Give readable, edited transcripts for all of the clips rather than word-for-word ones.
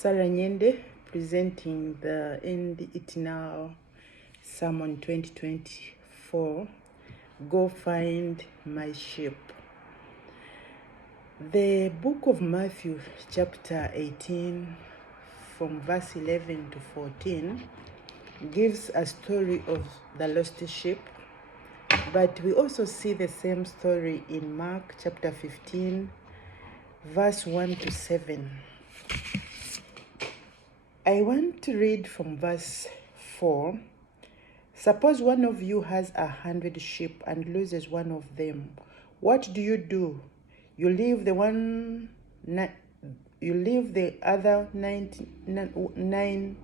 Sarah Nyende presenting the End It Now Sermon 2024. Go find my sheep. The book of Matthew chapter 18 from verse 11 to 14 gives a story of the lost sheep, but we also see the same story in Mark chapter 15 verse 1 to 7. I want to read from verse 4. Suppose one of you has 100 sheep and loses one of them. What do? You leave the other 99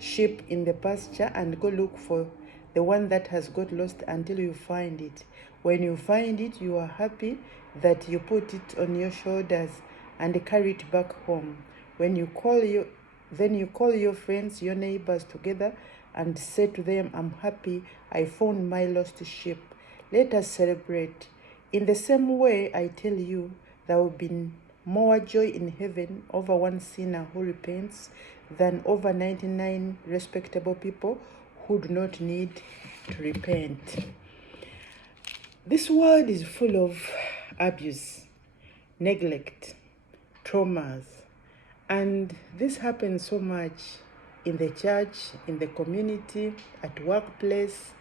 sheep in the pasture and go look for the one that has got lost until you find it. When you find it, you are happy that you put it on your shoulders and carry it back home. Then you call your friends, your neighbors together and say to them, I'm happy, I found my lost sheep. Let us celebrate. In the same way, I tell you, there will be more joy in heaven over one sinner who repents than over 99 respectable people who do not need to repent. This world is full of abuse, neglect, traumas, and this happens so much in the church, in the community, at workplace,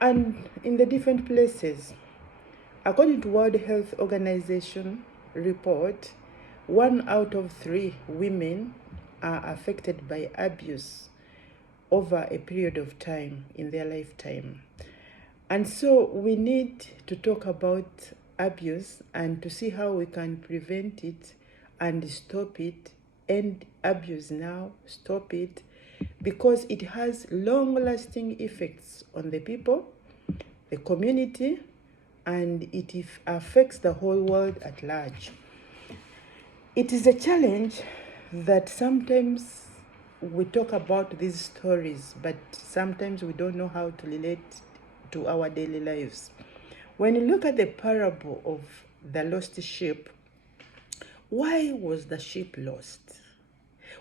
and in the different places. According to World Health Organization report, 1 out of 3 women are affected by abuse over a period of time in their lifetime. And so we need to talk about abuse and to see how we can prevent it and stop it. End abuse now, stop it, because it has long-lasting effects on the people, the community, and it affects the whole world at large. It is a challenge that sometimes we talk about these stories, but sometimes we don't know how to relate to our daily lives. When you look at the parable of the lost sheep, why was the sheep lost?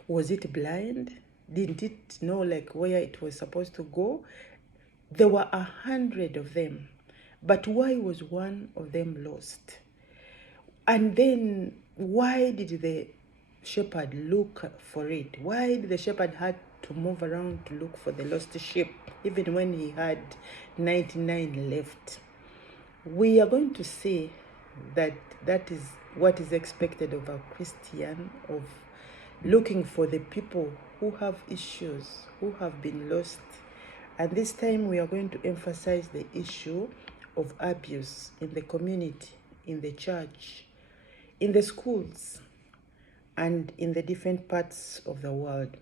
Was it blind? Didn't it know where it was supposed to go? There were 100 of them, but why was one of them lost? And then why did the shepherd look for it? Why did the shepherd had to move around to look for the lost sheep, even when he had 99 left? We are going to see that is what is expected of a Christian, of looking for the people who have issues, who have been lost. And this time we are going to emphasize the issue of abuse in the community, in the church, in the schools, and in the different parts of the world.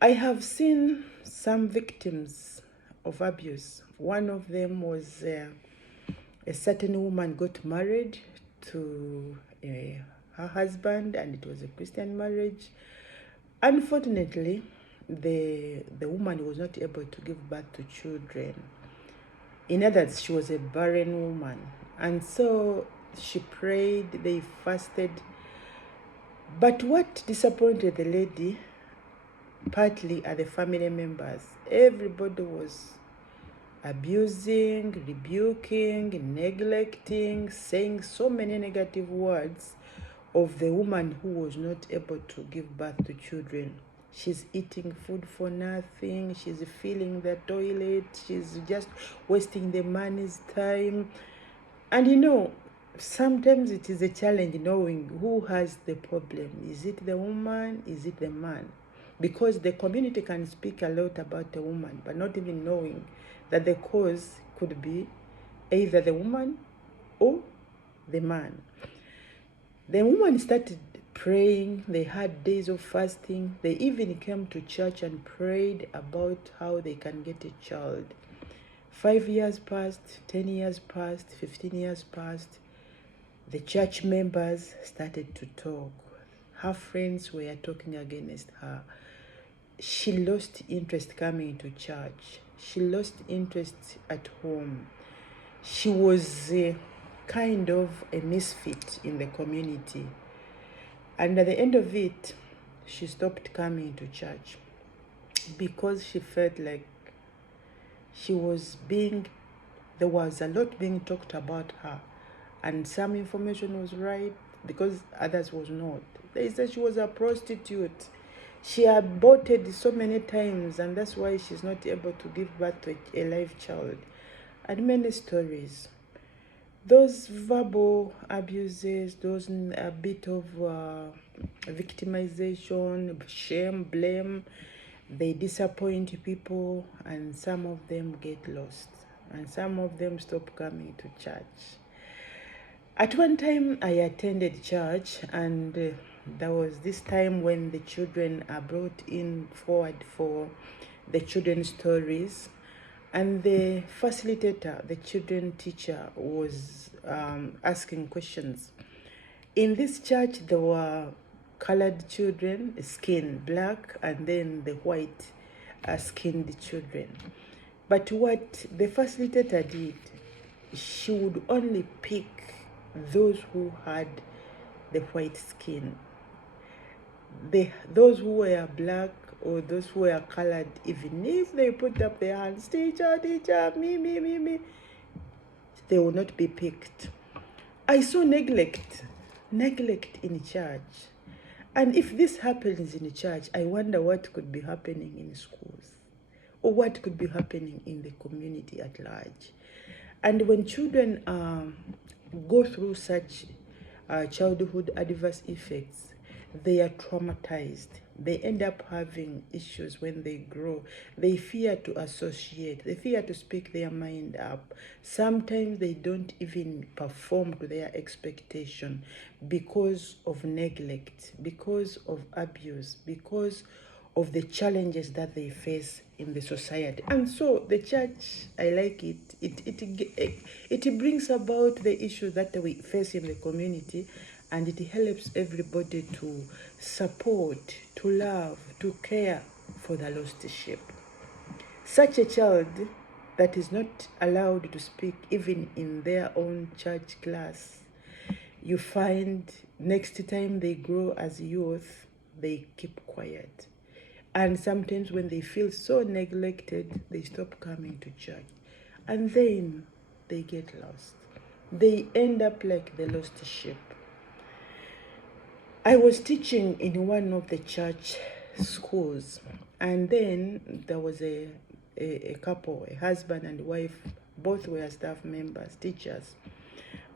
I have seen some victims of abuse. One of them was a certain woman got married to her husband, and it was a Christian marriage. Unfortunately, the woman was not able to give birth to children. In other words, she was a barren woman. And so she prayed, they fasted. But what disappointed the lady partly are the family members. Everybody was abusing, rebuking, neglecting, saying so many negative words of the woman who was not able to give birth to children. She's eating food for nothing, she's filling the toilet, she's just wasting the money's time. And sometimes it is a challenge knowing who has the problem. Is it the woman? Is it the man? Because the community can speak a lot about the woman, but not even knowing that the cause could be either the woman or the man. The woman started praying. They had days of fasting. They even came to church and prayed about how they can get a child. 5 years passed, 10 years passed, 15 years passed. The church members started to talk. Her friends were talking against her. She lost interest coming to church. She lost interest at home. She was kind of a misfit in the community. And at the end of it, she stopped coming to church because she felt like she was being, there was a lot being talked about her, and some information was right because others was not. They said she was a prostitute. She aborted so many times, and that's why she's not able to give birth to a live child. And many stories. Those verbal abuses, those a bit of victimization, shame, blame, they disappoint people, and some of them get lost, and some of them stop coming to church. At one time, I attended church, and there was this time when the children are brought in forward for the children's stories, and the facilitator, the children teacher, was asking questions. In this church, there were colored children, skin black, and then the white skinned children. But what the facilitator did, she would only pick those who had the white skin. Those who were black or those who were colored, even if they put up their hands, teacher, teacher, me, they will not be picked. I saw neglect in church. And if this happens in church, I wonder what could be happening in schools, or what could be happening in the community at large. And when children go through such childhood adverse effects, they are traumatized. They end up having issues when they grow. They fear to associate. They fear to speak their mind up. Sometimes they don't even perform to their expectation because of neglect, because of abuse, because of the challenges that they face in the society. And so the church, I like it. It brings about the issues that we face in the community, and it helps everybody to support, to love, to care for the lost sheep. Such a child that is not allowed to speak even in their own church class, you find next time they grow as youth, they keep quiet. And sometimes when they feel so neglected, they stop coming to church. And then they get lost. They end up like the lost sheep. I was teaching in one of the church schools, and then there was a couple, a husband and wife, both were staff members, teachers.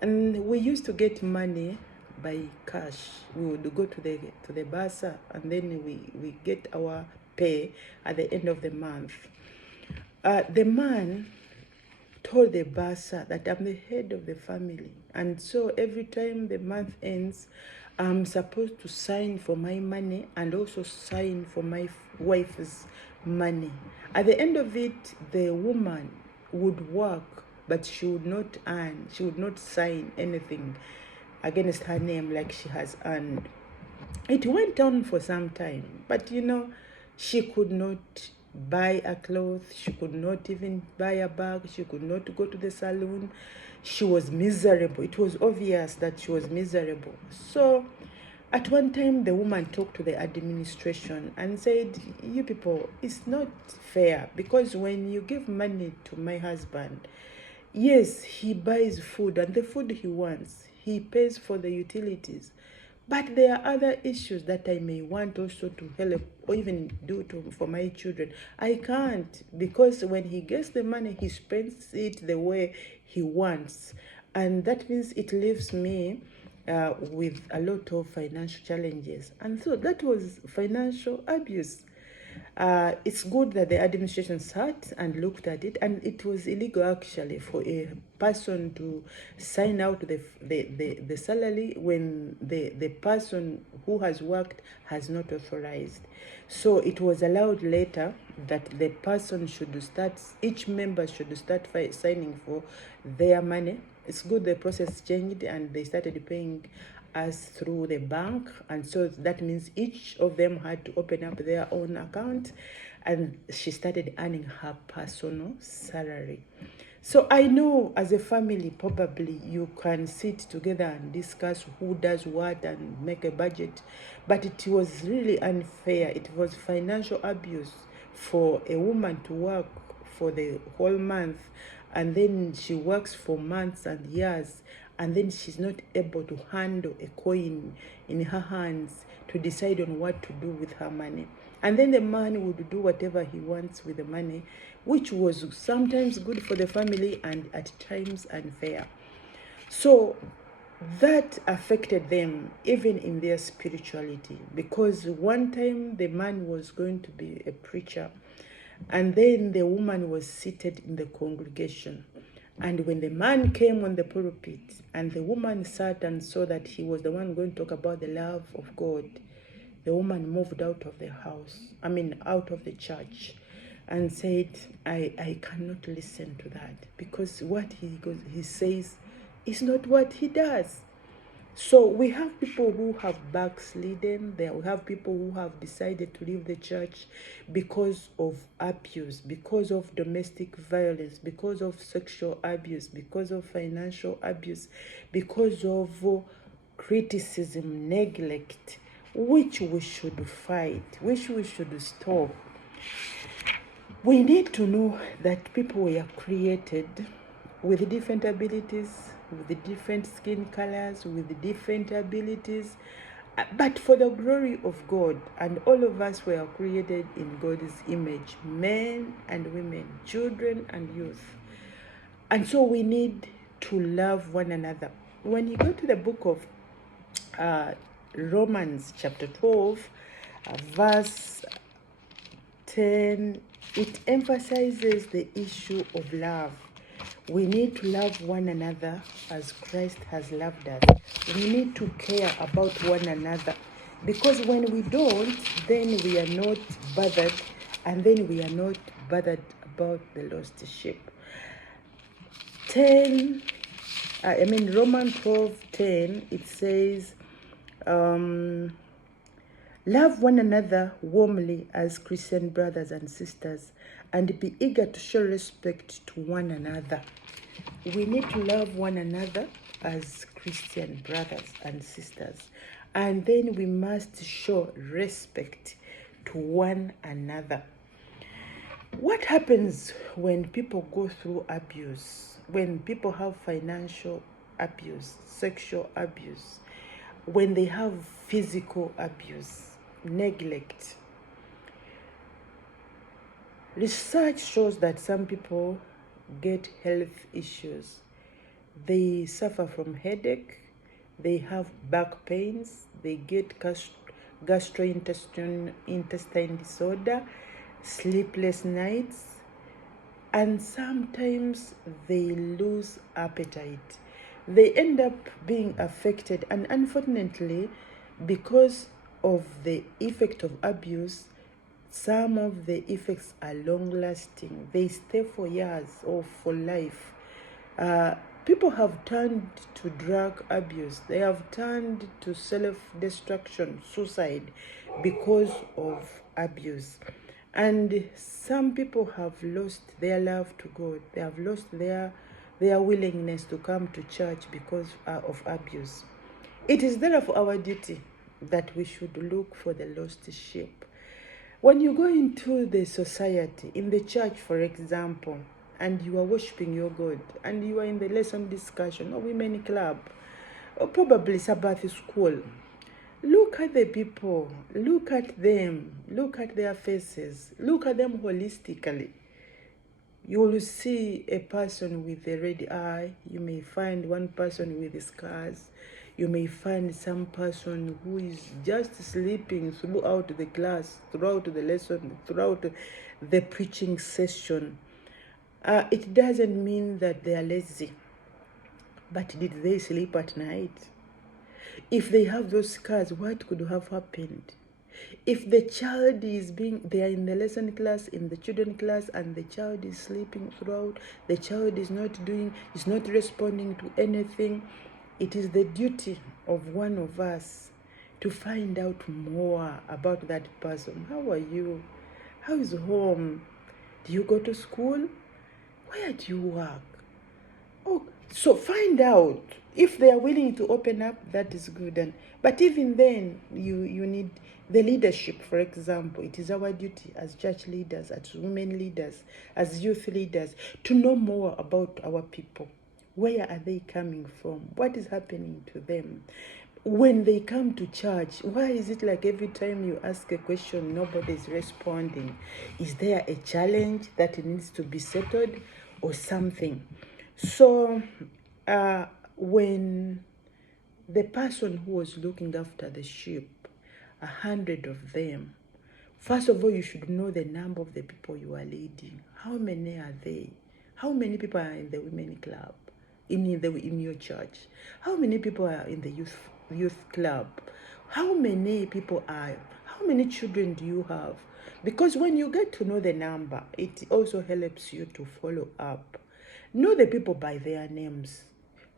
And we used to get money by cash. We would go to the bursar, and then we get our pay at the end of the month. The man told the bursar that I'm the head of the family, and so every time the month ends, I'm supposed to sign for my money and also sign for my wife's money. At the end of it, the woman would work, but she would not earn, she would not sign anything against her name like she has earned. It went on for some time, but she could not buy a cloth, she could not even buy a bag, she could not go to the salon. She was miserable. It was obvious that she was miserable. So at one time, the woman talked to the administration and said, you people, it's not fair, because when you give money to my husband, yes, he buys food, and the food he wants, he pays for the utilities. But there are other issues that I may want also to help or even do for my children. I can't, because when he gets the money, he spends it the way he wants. And that means it leaves me with a lot of financial challenges. And so that was financial abuse. It's good that the administration sat and looked at it, and it was illegal actually for a person to sign out the salary when the person who has worked has not authorized. So it was allowed later that the person should start, each member should start signing for their money. It's good the process changed and they started paying us through the bank, and so that means each of them had to open up their own account, and she started earning her personal salary. So I know as a family, probably you can sit together and discuss who does what and make a budget, but it was really unfair. It was financial abuse for a woman to work for the whole month, and then she works for months and years, and then she's not able to handle a coin in her hands to decide on what to do with her money. And then the man would do whatever he wants with the money, which was sometimes good for the family and at times unfair. So that affected them even in their spirituality, because one time the man was going to be a preacher, and then the woman was seated in the congregation. And when the man came on the pulpit and the woman sat and saw that he was the one going to talk about the love of God, the woman moved out of the house, out of the church, and said, I cannot listen to that, because what he says is not what he does. So we have people who have backslidden. We have people who have decided to leave the church because of abuse, because of domestic violence, because of sexual abuse, because of financial abuse, because of criticism, neglect, which we should fight, which we should stop. We need to know that people were created with different abilities, with different skin colors, with different abilities, but for the glory of God. And all of us were created in God's image, men and women, children and youth. And so we need to love one another. When you go to the book of Romans chapter 12, verse 10, it emphasizes the issue of love. We need to love one another as Christ has loved us. We need to care about one another, because when we don't, then we are not bothered, and then we are not bothered about the lost sheep. Romans 12:10, it says, love one another warmly as Christian brothers and sisters, and be eager to show respect to one another. We need to love one another as Christian brothers and sisters, and then we must show respect to one another. What happens when people go through abuse, when people have financial abuse, sexual abuse, when they have physical abuse, neglect? Research shows that some people get health issues. They suffer from headache, they have back pains, they get gastrointestinal disorder, sleepless nights, and sometimes they lose appetite. They end up being affected, and unfortunately, because of the effect of abuse, some of the effects are long lasting. They stay for years or for life. People have turned to drug abuse. They have turned to self-destruction, suicide, because of abuse. And some people have lost their love to God. They have lost their willingness to come to church because of abuse. It is therefore our duty that we should look for the lost sheep. When you go into the society, in the church, for example, and you are worshiping your God, and you are in the lesson discussion or women club, or probably Sabbath school, look at the people, look at them, look at their faces, look at them holistically. You will see a person with a red eye. You may find one person with scars. You may find some person who is just sleeping throughout the class, throughout the lesson, throughout the preaching session. It doesn't mean that they are lazy, but did they sleep at night? If they have those scars, what could have happened? If the child they are in the lesson class, in the children class, and the child is sleeping throughout, the child is not responding to anything, it is the duty of one of us to find out more about that person. How are you? How is home? Do you go to school? Where do you work? Oh, so find out if they are willing to open up. That is good, and but even then, you need the leadership. For example, it is our duty as church leaders, as women leaders, as youth leaders, to know more about our people. Where are they coming from? What is happening to them? When they come to church, why is it like every time you ask a question, nobody is responding? Is there a challenge that needs to be settled or something? So, when the person who was looking after the sheep, 100 of them, first of all, you should know the number of the people you are leading. How many are they? How many people are in the women club, in your church? How many people are in the youth club? How many people are? How many children do you have? Because when you get to know the number, it also helps you to follow up. Know the people by their names.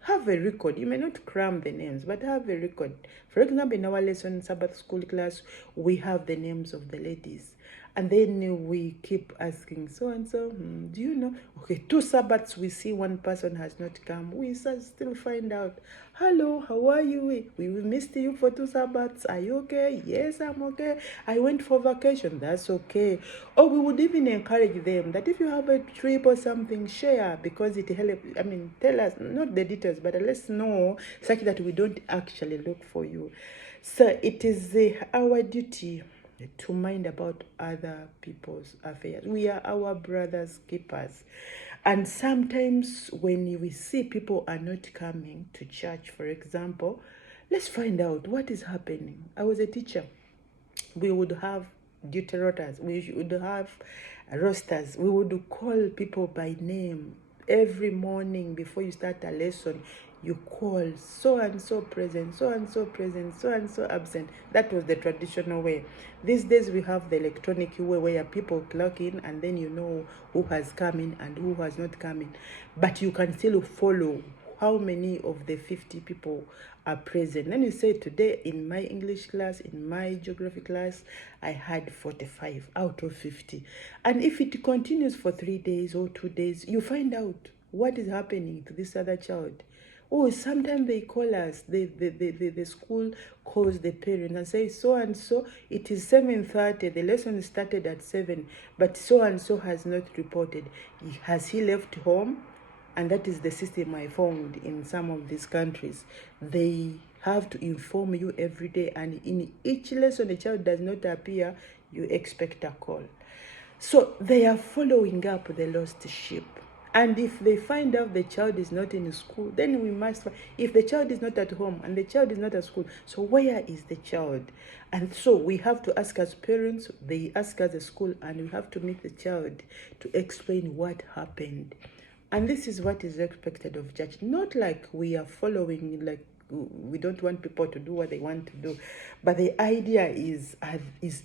Have a record. You may not cram the names, but have a record. For example, in our lesson Sabbath school class, we have the names of the ladies. And then we keep asking, so and so, do you know? Okay, 2 Sabbaths, we see one person has not come. We still find out, hello, how are you? We missed you for 2 Sabbaths. Are you okay? Yes, I'm okay. I went for vacation. That's okay. Or we would even encourage them that if you have a trip or something, share, because it helps. I mean, tell us, not the details, but let's know such that we don't actually look for you. So it is our duty to mind about other people's affairs. We are our brother's keepers. And sometimes when we see people are not coming to church, for example, let's find out what is happening. I was a teacher. We would have duty rotors. We would have rosters. We would call people by name every morning before you start a lesson. You call so and so present, so and so present, so and so absent. That was the traditional way. These days we have the electronic way where people clock in and then you know who has come in and who has not come in. But you can still follow how many of the 50 people are present. Then you say, today in my English class, in my geography class, I had 45 out of 50. And if it continues for 3 days or 2 days, you find out what is happening to this other child. Oh, sometimes they call us, the school calls the parents and say, so and so, it is 7:30, the lesson started at 7, but so and so has not reported. Has he left home? And that is the system I found in some of these countries. They have to inform you every day, and in each lesson a child does not appear, you expect a call. So they are following up the lost sheep. And if they find out the child is not in school, then we must, if the child is not at home and the child is not at school, so where is the child? And so we have to ask as parents, they ask as a school, and we have to meet the child to explain what happened. And this is what is expected of church. Not like we are following, like we don't want people to do what they want to do. But the idea is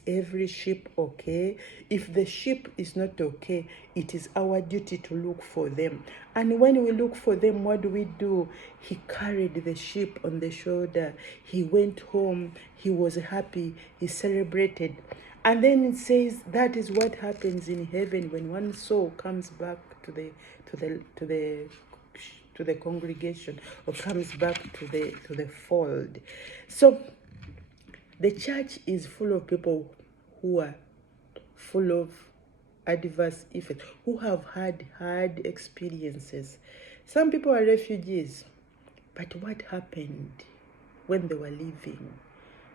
every sheep okay? If the sheep is not okay, it is our duty to look for them. And when we look for them, what do? He carried the sheep on the shoulder. He went home. He was happy. He celebrated. And then it says that is what happens in heaven when one soul comes back to the congregation, or comes back to the fold. So the church is full of people who are full of adverse effects, who have had hard experiences. Some people are refugees, but what happened when they were leaving?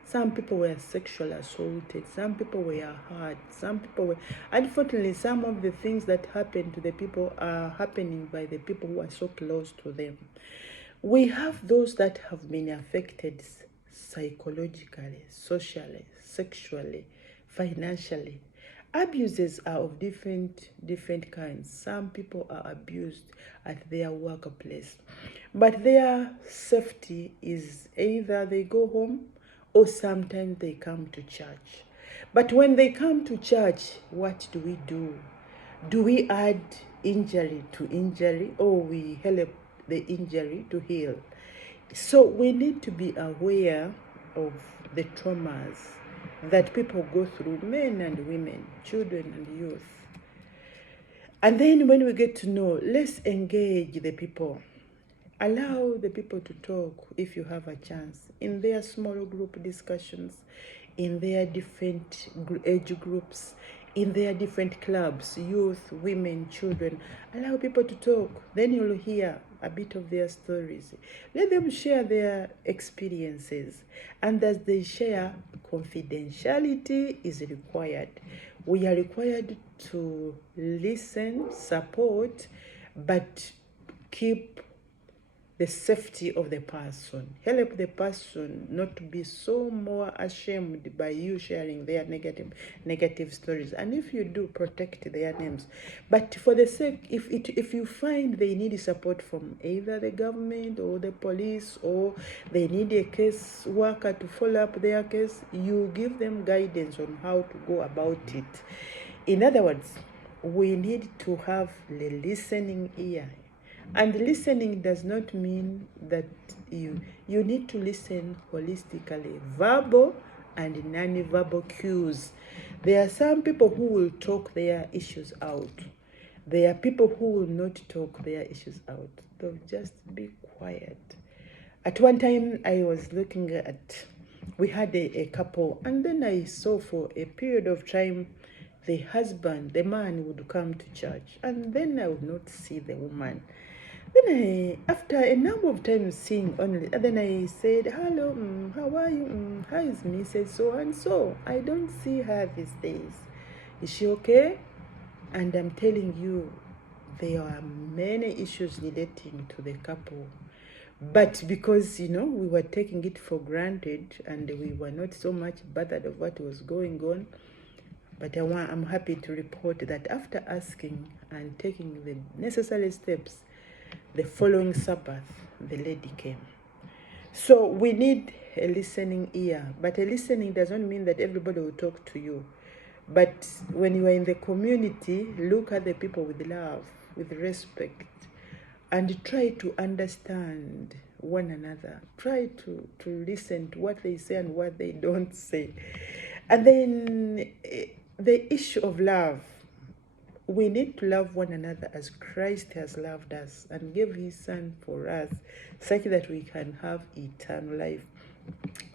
Some people were sexually assaulted. Some people were hurt. Some people were... Unfortunately, some of the things that happened to the people are happening by the people who are so close to them. We have those that have been affected psychologically, socially, sexually, financially. Abuses are of different kinds. Some people are abused at their workplace, but their safety is either they go home or sometimes they come to church. But when they come to church, what do? Do we add injury to injury, or we help the injury to heal? So we need to be aware of the traumas that people go through, men and women, children and youth. And then when we get to know, let's engage the people. Allow the people to talk if you have a chance in their small group discussions, in their different age groups, in their different clubs, youth, women, children. Allow people to talk. Then you'll hear a bit of their stories. Let them share their experiences. And as they share, confidentiality is required. We are required to listen, support, but keep the safety of the person. Help the person not to be so more ashamed by you sharing their negative stories. And if you do, protect their names. But for the sake, if you find they need support from either the government or the police, or they need a case worker to follow up their case, you give them guidance on how to go about it. In other words, we need to have the listening ear. And listening does not mean that you need to listen holistically, verbal and non-verbal cues. There are some people who will talk their issues out. There are people who will not talk their issues out. They'll just be quiet. At one time, I was looking at, we had a couple, and then I saw for a period of time, the husband, the man would come to church, and then I would not see the woman. Then after a number of times seeing only, and then I said, hello, how are you? How is Mrs. So and so? I don't see her these days. Is she okay? And I'm telling you, there are many issues relating to the couple. But because, we were taking it for granted and we were not so much bothered of what was going on. But I'm happy to report that after asking and taking the necessary steps, the following Sabbath, the lady came. So we need a listening ear. But a listening doesn't mean that everybody will talk to you. But when you are in the community, look at the people with love, with respect, and try to understand one another. Try to listen to what they say and what they don't say. And then the issue of love. We need to love one another as Christ has loved us and gave his son for us, such that we can have eternal life.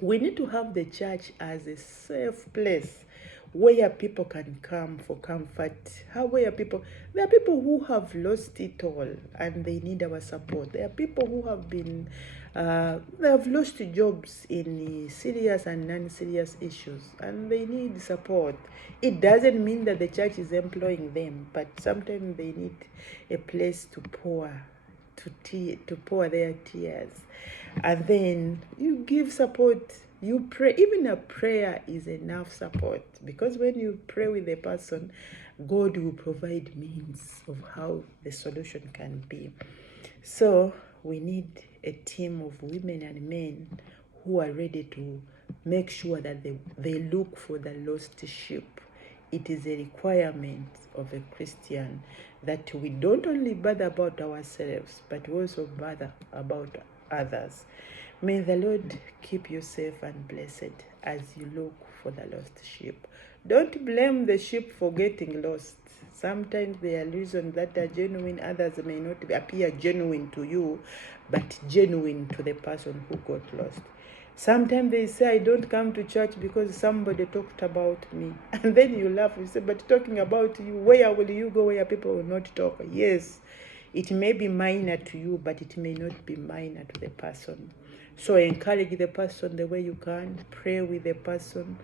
We need to have the church as a safe place where people can come for comfort. There are people who have lost it all and they need our support. There are people who have been, they have lost jobs in serious and non-serious issues and they need support. It doesn't mean that the church is employing them, but sometimes they need a place to pour their tears. And then you give support. You pray. Even a prayer is enough support, because when you pray with a person, God will provide means of how the solution can be. So we need a team of women and men who are ready to make sure that they look for the lost sheep. It is a requirement of a Christian that we don't only bother about ourselves, but we also bother about others. May the Lord keep you safe and blessed as you look for the lost sheep. Don't blame the sheep for getting lost. Sometimes there are reasons that are genuine, others may not appear genuine to you, but genuine to the person who got lost. Sometimes they say, I don't come to church because somebody talked about me. And then you laugh, you say, but talking about you, where will you go where people will not talk? Yes, it may be minor to you, but it may not be minor to the person. So encourage the person the way you can. Pray with the person.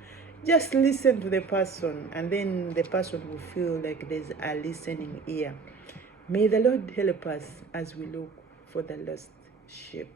Just listen to the person, and then the person will feel like there's a listening ear. May the Lord help us as we look for the lost sheep.